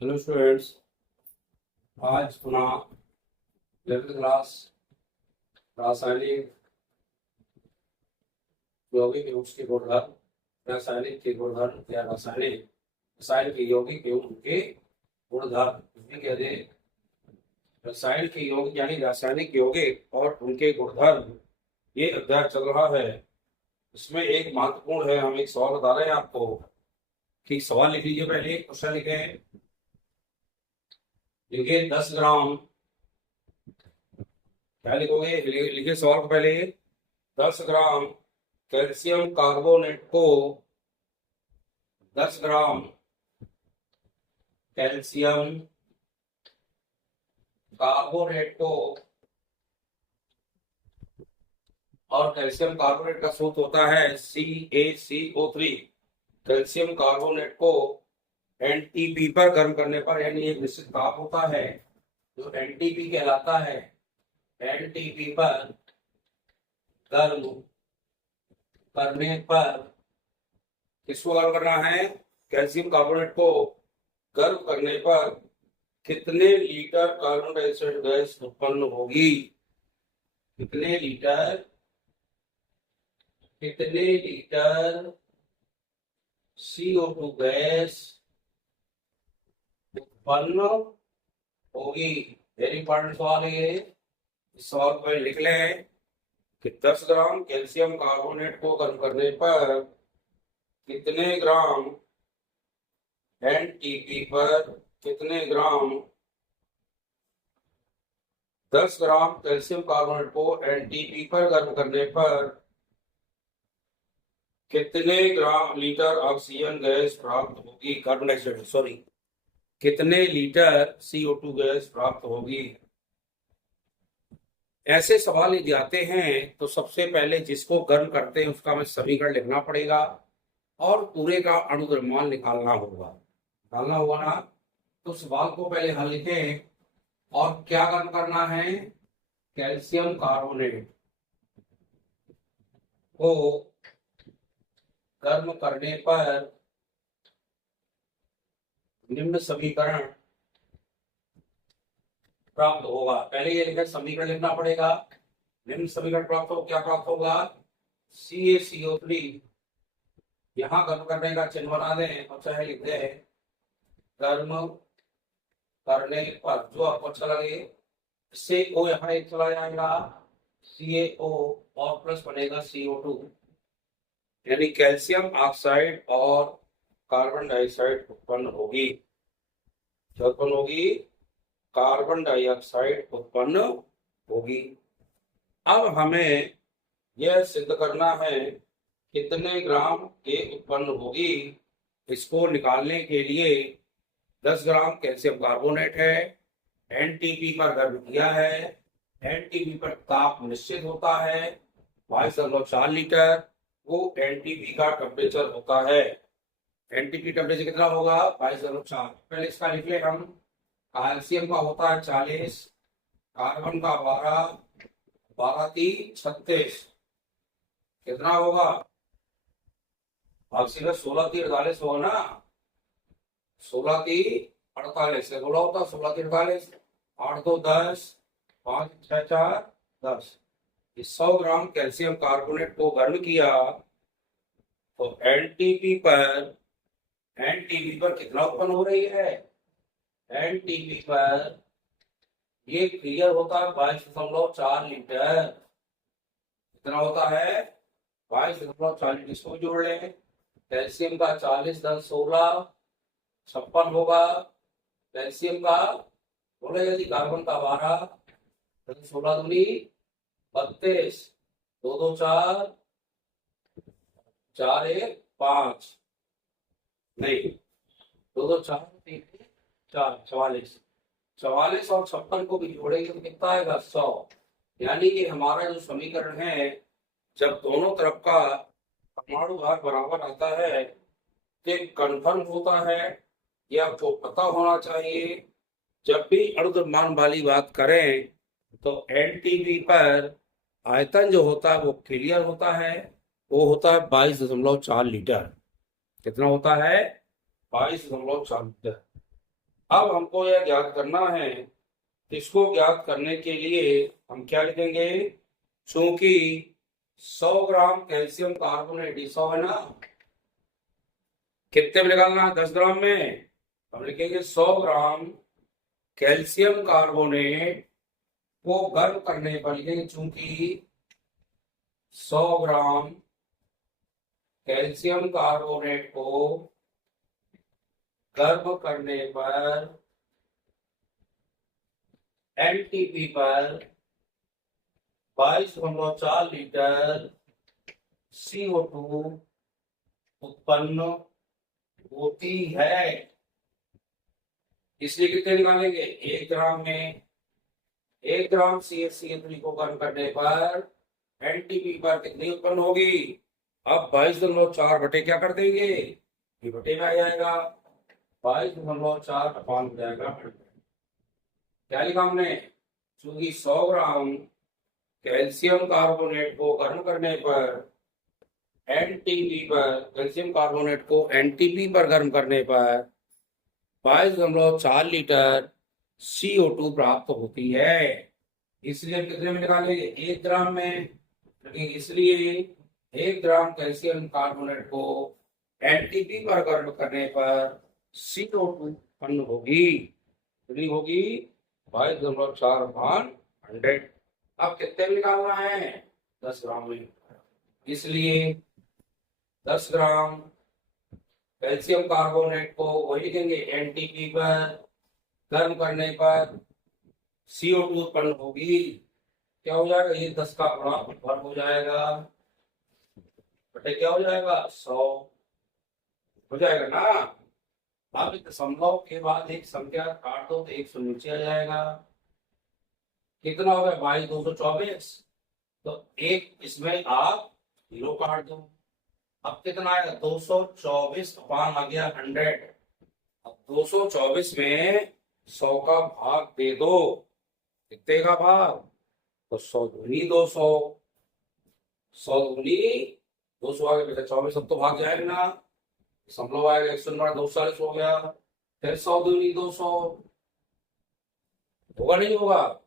Hello students. आज पुनः 11th class रासायनिक यौगिक एवं उसके गुणधर्म, रासायनिक के गुणधर्म या रसायन के यौगिक एवं उनके गुणधर्म, इसमें क्या है? रसायन के यौगिक यानी रासायनिक यौगिक और उनके गुणधर्म, ये अध्याय चल रहा है। इसमें एक महत्वपूर्ण है, हम एक सवाल बता रहे हैं आपको कि सवाल लिख लीजिए। पहले क्वेश्चन लिखे, लिखिए 10 ग्राम। क्या लिखोगे? लिखिए सवाल को पहले। 10 ग्राम कैल्शियम कार्बोनेट को 10 ग्राम कैल्शियम कार्बोनेट को, और कैल्शियम कार्बोनेट का सूत्र होता है CaCO3। कैल्शियम कार्बोनेट को NTP पर गर्म करने पर, यानी एक निश्चित ताप होता है जो NTP कहलाता है। NTP पर गर्म करने पर, किसको गर्म करना है? कैल्शियम कार्बोनेट को गर्म करने पर कितने लीटर कार्बन डाइऑक्साइड गैस उत्पन्न होगी? कितने लीटर CO2 गैस उत्पन्न होगी? वेरी इंपॉर्टेंट सवाल है ये। इस सवाल को लिख लें कि 10 ग्राम कैल्शियम कार्बोनेट को गर्म करने पर कितने ग्राम NTP पर, कितने ग्राम 10 ग्राम कैल्शियम कार्बोनेट को NTP पर गर्म करने पर कितने ग्राम लीटर ऑक्सीजन गैस प्राप्त होगी? कार्बन डाइऑक्साइड, सॉरी, कितने लीटर CO2 गैस प्राप्त होगी? ऐसे सवाल यदि आते हैं तो सबसे पहले जिसको गर्म करते हैं उसका हमें समीकरण लिखना पड़ेगा और पूरे का अणुद्रव्यमान निकालना होगा ना। तो सवाल को पहले हल लिखें और क्या गर्म करना है? कैल्शियम कार्बोनेट को गर्म करने पर निम्न समीकरण प्राप्त होगा। पहले ये लिखा, समीकरण लिखना पड़ेगा। निम्न समीकरण प्राप्त हो, क्या प्राप्त होगा? CaCO3, यहाँ गर्म करने का चिन्ह बना दें और चाहे लिख दें गर्म करने पर, जो आपको अच्छा लगे। इससे O यहाँ एक चला जाएगा, CaO, और प्लस बनेगा CO2, यानी कैल्शियम ऑक्साइड और कार्बन डाइऑक्साइड उत्पन्न होगी। क्या उत्पन्न होगी? कार्बन डाइऑक्साइड उत्पन्न होगी। अब हमें यह सिद्ध करना है कितने ग्राम के उत्पन्न होगी। इसको निकालने के लिए 10 ग्राम कैल्शियम कार्बोनेट है, NTP पर गर्म किया है, NTP पर ताप निश्चित होता है 22.4 लीटर। वो NTP का टेम्परेचर होता है। NTP टेम्परेचर कितना होगा? 22.4। पहले इसका लिख ले हम। कैल्शियम का होता है 40, कार्बन का 12, 12 3 36, कितना होगा? ऑक्सीजन 16 3 48 होगा ना। 16 3 48 से 16 होता, 16 3 48, 8 2 10, 5 6 4 10। 100 ग्राम कैल्शियम कार्बोनेट को गर्म किया तो NTP पर कितना उत्पन्न हो रही है? NTP पर ये क्लियर होता है 22.4 लीटर। कितना होता है? 22.4 लीटर। इसको जोड़ लें। कैल्शियम का 40 10 16 56 होगा। कैल्शियम का बोले यदि, कार्बन का 12, 16 दूनी 32, 2 2 4, 4 1 5, नहीं 2 2 4 3 4, 44, 44 और 56 को भी जोड़ेंगे तो कितना आएगा? 100। यानी कि हमारा जो समीकरण है, जब दोनों तरफ का परमाणु भार बराबर आता है तो कन्फर्म होता है। ये आपको पता होना चाहिए। जब भी अणुद्रव्यमान वाली बात करें तो NTP पर आयतन जो होता है वो क्लियर होता है, वो होता है 22.4 लीटर। कितना होता है? 22.4 लीटर। अब हमको यह ज्ञात करना है, इसको ज्ञात करने के लिए हम क्या लिखेंगे, चूंकि 100 ग्राम कैल्शियम कार्बोनेट 100 है ना, कितने में निकालना है, 10 ग्राम में। हम लिखेंगे 100 ग्राम कैल्शियम कार्बोनेट को गर्म करने पर लिखेंगे, चूंकि 100 ग्राम कैल्शियम कार्बोनेट को गर्म करने पर एलटीपी पर 22.4 लीटर CO2 उत्पन्न होती है। इसलिए कितने निकालेंगे, 1 ग्राम में 1 ग्राम CH3 को गर्म करने पर एलटीपी पर कितनी उत्पन्न होगी। अब 22.4 बटे क्या कर देंगे, ये बटे में आ जाएगा, 22.4 अपान हो जाएगा 100। क्या लिखा हमने, चूंकि 100 ग्राम कैल्शियम कार्बोनेट को गर्म करने पर एनटीपी पर, कैल्शियम कार्बोनेट को एनटीपी पर गर्म करने पर 22.4 लीटर CO2 प्राप्त होती है। इसलिए हम कितने में निकालेंगे, 1 ग्राम में। इसलिए 1 ग्राम कैल्शियम कार्बोनेट को एनटीपी पर गर्म करने पर CO2 उत्पन्न होगी, कितनी होगी, 22.4/100। अब कितने में निकालना है, 10 ग्राम में। इसलिए 10 ग्राम कैल्शियम कार्बोनेट को वही लिखेंगे, एनटीपी पर गर्म करने पर CO2 उत्पन्न होगी। क्या हो जाएगा, ये 10 का गुणा हो जाएगा बटे क्या हो जाएगा, 100 हो जाएगा ना। अब दशमलव के बाद एक संख्या काट दो तो 100 नीचे आ जाएगा। कितना हो गया, 2224। तो एक इसमें आप 0 काट दो। अब कितना आएगा, 224 अपान आ गया 100। अब 224 में 100 का भाग दे दो, कितने का भाग, तो 100 दूनी 200, 100 दूनी 200 आगे बेटा 24, अब तो भाग जाएगा ना, दशमलव आएगा, 100 हो गया। फिर 100 दूनी 200 होगा, नहीं होगा,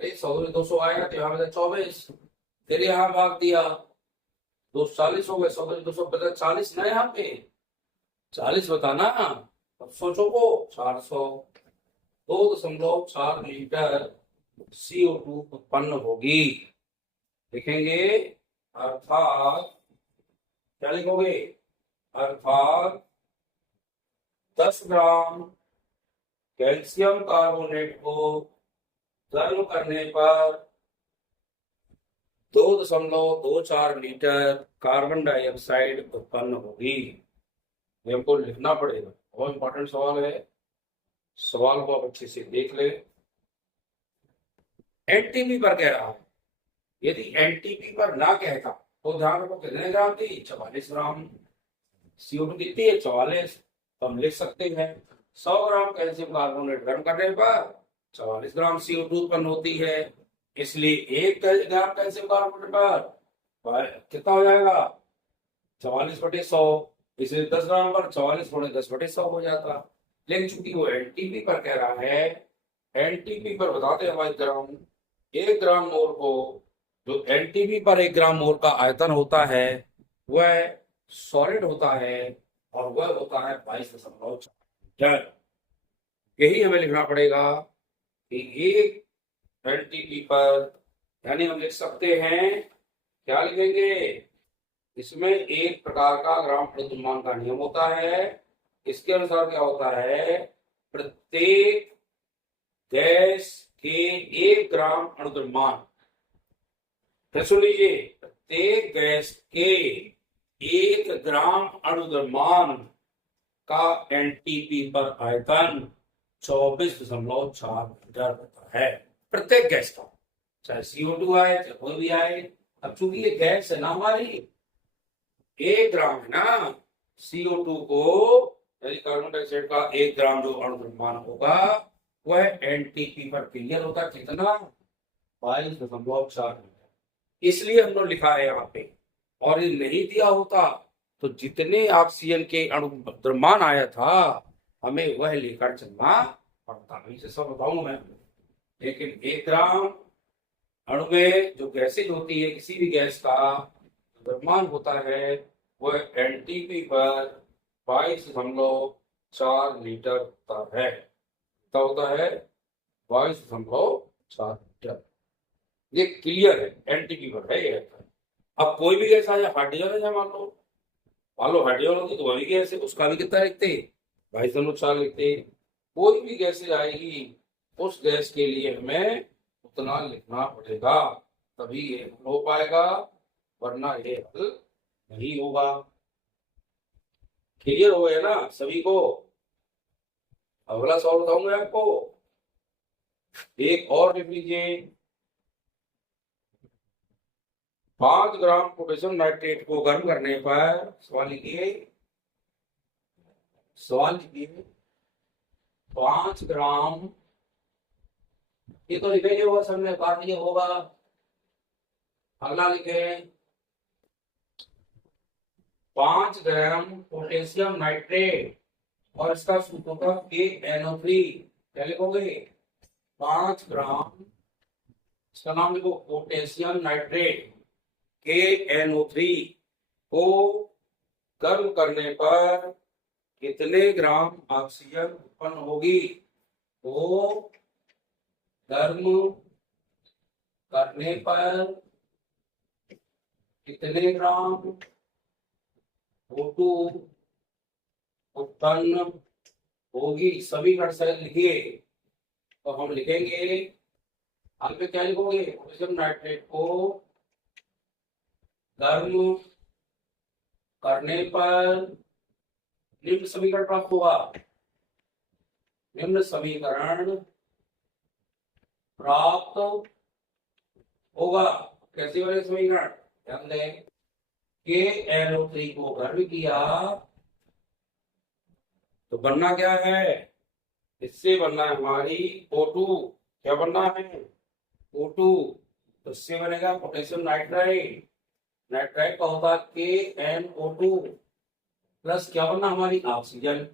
100 दूनी 200 आएगा तो यहाँ 24, फिर यहाँ भाग दिया 240 हो गए, 100 दूनी 200 बता 40 ना, यहाँ पे 40 बताना। अब सोचो को 400, 2.4 लीटर CO2 उत्पन्न होगी। लिखेंगे अर्थात, क्या लिखोगे, अर्थात 10 ग्राम कैल्शियम कार्बोनेट को गर्म करने पर 2.24 लीटर कार्बन डाइऑक्साइड उत्पन्न होगी। ये हमको लिखना पड़ेगा, बहुत इंपॉर्टेंट सवाल है, सवाल को आप अच्छे से देख ले। एनटीपी पर कह रहा है, यदि एनटीपी पर ना कहता तो ध्यान रखो कितने ग्राम थी, 44 ग्राम। CO2 कितनी है, 44। तो हम लिख सकते हैं 100 ग्राम कैल्शियम कार्बोनेट गर्म करने पर 44 ग्राम CO2 उत्पन्न होती है। इसलिए 1 ग्राम कैल्शियम कार्बोनेट पर कितना हो जाएगा, 44/100। इसलिए 10 ग्राम पर 44/10/100 हो जाता। लेकिन चूंकि वो एनटीपी पर कह रहा है, एनटीपी पर बताते हैं हमारे ग्राम, 1 ग्राम मोल को, जो एनटीपी पर 1 ग्राम मोल का आयतन होता है वह सॉलिड होता है और वह होता है 22.4 लीटर। यही हमें लिखना पड़ेगा कि 1 एनटीपी पर, यानी हम लिख सकते हैं, क्या लिखेंगे, इसमें एक प्रकार का ग्राम द्रव्यमान का नियम होता है। इसके अनुसार क्या होता है, प्रत्येक गैस के 1 ग्राम अणुद्रव्यमान, फिर सुन लीजिए, प्रत्येक गैस के 1 ग्राम अणुद्रव्यमान का एनटीपी पर आयतन 24.4 लीटर होता है, प्रत्येक गैस का, चाहे CO2 आए चाहे कोई भी आए। अब चूंकि ये गैस है ना हमारी, 1 ग्राम है ना, CO2 को यानी कार्बन डाइऑक्साइड का 1 ग्राम जो अणुद्रव्यमान होगा वह एनटीपी पर क्लियर होता है, कितना, 22.4 लीटर। इसलिए हमने लिखा है यहाँ पे, और ये नहीं दिया होता तो जितने ऑक्सीजन के अणु द्रव्यमान आया था हमें वह लेकर चलना पड़ता है। इसे सब बताऊंगा मैं। लेकिन 1 ग्राम अणु में जो गैसेज होती है, किसी भी गैस का द्रव्यमान होता है वह एनटीपी पर 22.4 लीटर होता है। क्या होता है? 22.4 लीटर। ये क्लियर है, एनटीपी पर है ये। अब कोई भी गैस आ जाए, हाइड्रोजन है मान लो हाइड्रोजन होगी तो वही गैस है, उसका भी कितना लिखते हैं? 22.4 लिखते हैं। कोई भी गैस आएगी उस गैस के लिए हमें उतना लिखना पड़ेगा, तभी ये हल हो पाएगा, वरना ये हल नहीं होगा। क्लियर हो गया ना सभी को? अगला सवाल बताऊंगा आपको। एक और लिख लीजिए। 5 ग्राम पोटेशियम नाइट्रेट को गर्म करने पर सवाल लिखिए 5 ग्राम, ये तो लिखे होगा सबने, बात ये होगा। अगला लिखे 5 ग्राम पोटेशियम नाइट्रेट और इसका सूत्र होगा KNO3। क्या लिखोगे? 5 ग्राम, इसका नाम लिखो पोटेशियम नाइट्रेट KNO3 को गर्म करने पर कितने ग्राम ऑक्सीजन उत्पन्न होगी? तो गर्म करने पर कितने ग्राम O2 उत्पन्न होगी? सभी अक्षर लिखिए। तो हम लिखेंगे, अंत में क्या लिखोगे? पोटेशियम नाइट्रेट को गर्म करने पर निम्न समीकरण प्राप्त होगा। निम्न समीकरण प्राप्त होगा। कैसे बने समीकरण? ध्यान दें, KNO3 को गर्म किया तो बनना क्या है? इससे बनना है हमारी O2। क्या बनना है? O2। तो इससे बनेगा पोटेशियम नाइट्राइड। नाइट्राइड का होता है KNO2 प्लस क्या बनना हमारी? ऑक्सीजन।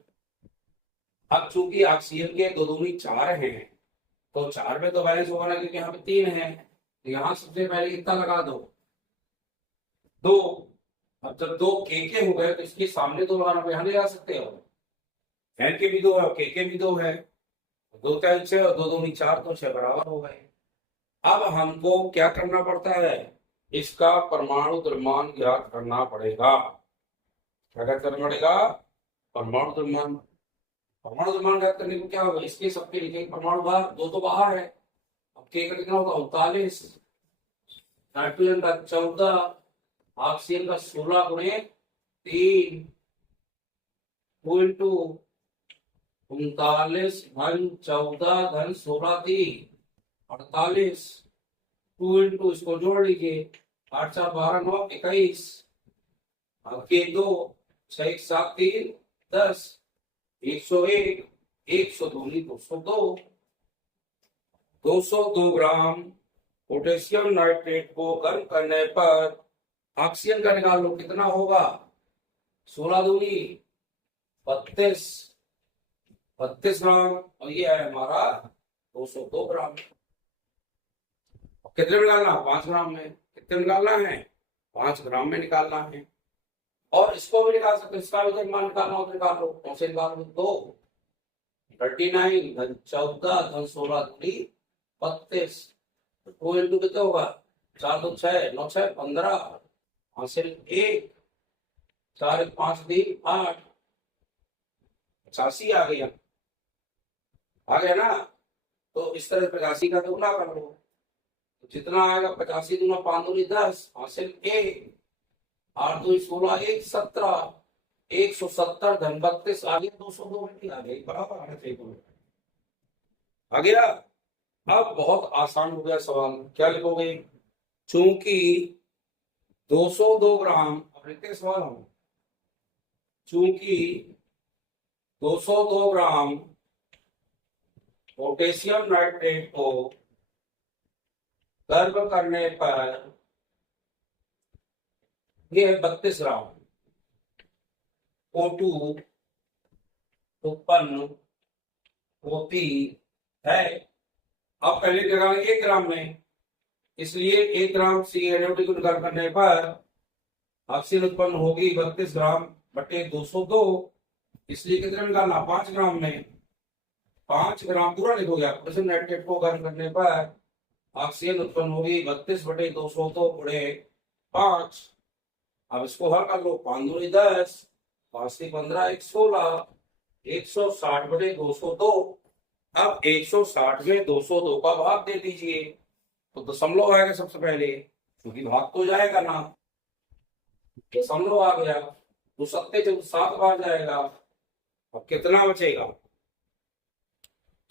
अब चूंकि ऑक्सीजन के 2 दूनी 4 हैं, तो 4 में तो बैलेंस होगा ना, क्योंकि यहाँ पे 3 है। तो यहाँ सबसे पहले कितना लगा दो? 2। अब जब 2 के हो गए तो इसके सामने 2 लगाना, यहाँ ले जा सकते हो। एन के भी 2 है, के भी 2 है, 2 3 6 और 2 दूनी 4, तो 6 बराबर हो गए। अब हमको क्या करना पड़ता है? इसका परमाणु द्रव्यमान ज्ञात करना पड़ेगा। क्या करना पड़ेगा? परमाणु द्रव्यमान। परमाणु द्रव्यमान ज्ञात करने को क्या होगा? इसके सबके लिखे परमाणु बाहर, 2 तो बाहर है। अब के का कितना होगा? 39, नाइट्रोजन का 14, ऑक्सीजन का 16 गुणे 3 2 इंटू 39 घन 14 घन 16 3 48, 2 इंटू इसको जोड़ लीजिए, 8 4 12 9 21, अब के 2 6 1 7 3 10, 101, 102 202, 202 ग्राम पोटेशियम नाइट्रेट को गर्म करने पर ऑक्सीजन का निकाल लो, कितना होगा? 16 दूनी 32, 32 ग्राम, और ये है हमारा 202 ग्राम। कितने में निकालना? 5 ग्राम में। कितने निकालना है? 5 ग्राम में निकालना है। और इसको भी निकाल सकते, इसका भी मान निकालना हो तो निकाल लो। कौन से निकाल लो? 2 39 घन 14 घन 16 दूनी 32, 2 इंटू कितना होगा? 4 2 6 9 6 15, हासिल 1 4 1 5 3 8, 85 आ गया। आ गया ना? तो इस तरह 85 का गुना कर लो, तो जितना आएगा 85 दूना 5 दूनी 10, हासिल 1 8 2 16 1 17, 170 धन 32 आ गया। 202 मिनट आ गई, बराबर आ गया। अब बहुत आसान हो गया सवाल। क्या लिखोगे? चूंकि 202 ग्राम, अब लिखते सवाल हम, चूंकि 202 ग्राम पोटेशियम नाइट्रेट को गर्म करने पर ये 32 ग्राम O2 उत्पन्न होती है। अब पहले जगह 1 ग्राम में, इसलिए 1 ग्राम CaNO2 को निकाल करने पर ऑक्सीजन उत्पन्न होगी 32 ग्राम बटे 202, इसलिए कितने में निकालना, 5 ग्राम में। 5 ग्राम पूरा लिखोगे आप, पोटेशियम नाइट्रेट को गर्म करने पर ऑक्सीजन उत्पन्न होगी 32 बटे 202 गुणे 5। अब इसको हल कर लो, 5 दूनी 10, 5 से 15, 1 16, 160 बटे 202। अब 160 में 202 का भाग दे दीजिए, तो दशमलव आएगा सबसे पहले, क्योंकि भाग तो जाएगा ना, दशमलव आ गया तो 7 से 7 बार जाएगा। अब कितना बचेगा,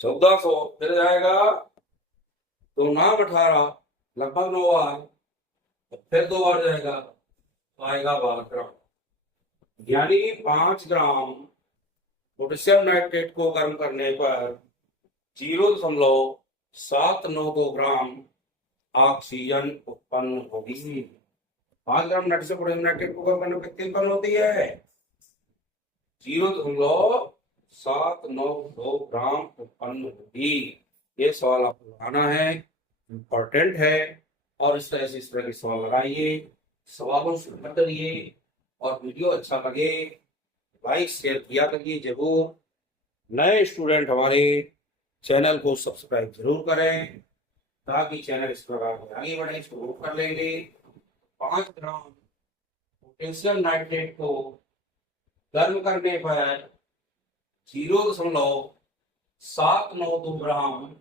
1400, फिर जाएगा 2 9 18, लगभग 9 बार, फिर 2 बार जाएगा, आएगा 12 ग्राम। यानी 5 ग्राम पोटेशियम नाइट्रेट को गर्म करने पर 0.792 ग्राम ऑक्सीजन उत्पन्न होगी। 5 ग्राम पोटेशियम नाइट्रेट को गर्म करने पर कितनी उत्पन्न होती है, 0.792 ग्राम उत्पन्न होगी। ये सवाल आपको लगाना है, इम्पोर्टेंट है, और इस तरह के सवाल लगाइए, सवालों से उत्तर करिए, और वीडियो अच्छा लगे लाइक शेयर किया करिए जरूर। नए स्टूडेंट हमारे चैनल को सब्सक्राइब जरूर करें, ताकि चैनल इस प्रकार आगे बढ़े, इसको ग्रो कर लेंगे। 5 ग्राम पोटेशियम नाइट्रेट को गर्म करने पर 0.792 ग्राम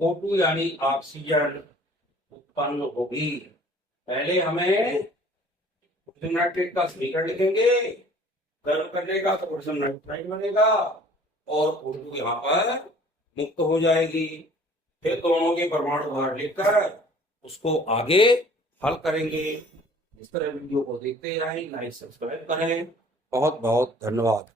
O2 यानी ऑक्सीजन उत्पन्न होगी। पहले हमें पोटेशियम नाइट्रेट का समीकरण लिखेंगे, गर्म करने का तो पोटेशियम नाइट्राइट बनेगा, और O2 यहाँ पर मुक्त हो जाएगी। फिर दोनों के परमाणु भार लिखकर उसको आगे हल करेंगे। इस तरह वीडियो को देखते रहें, लाइक सब्सक्राइब करें। बहुत बहुत धन्यवाद।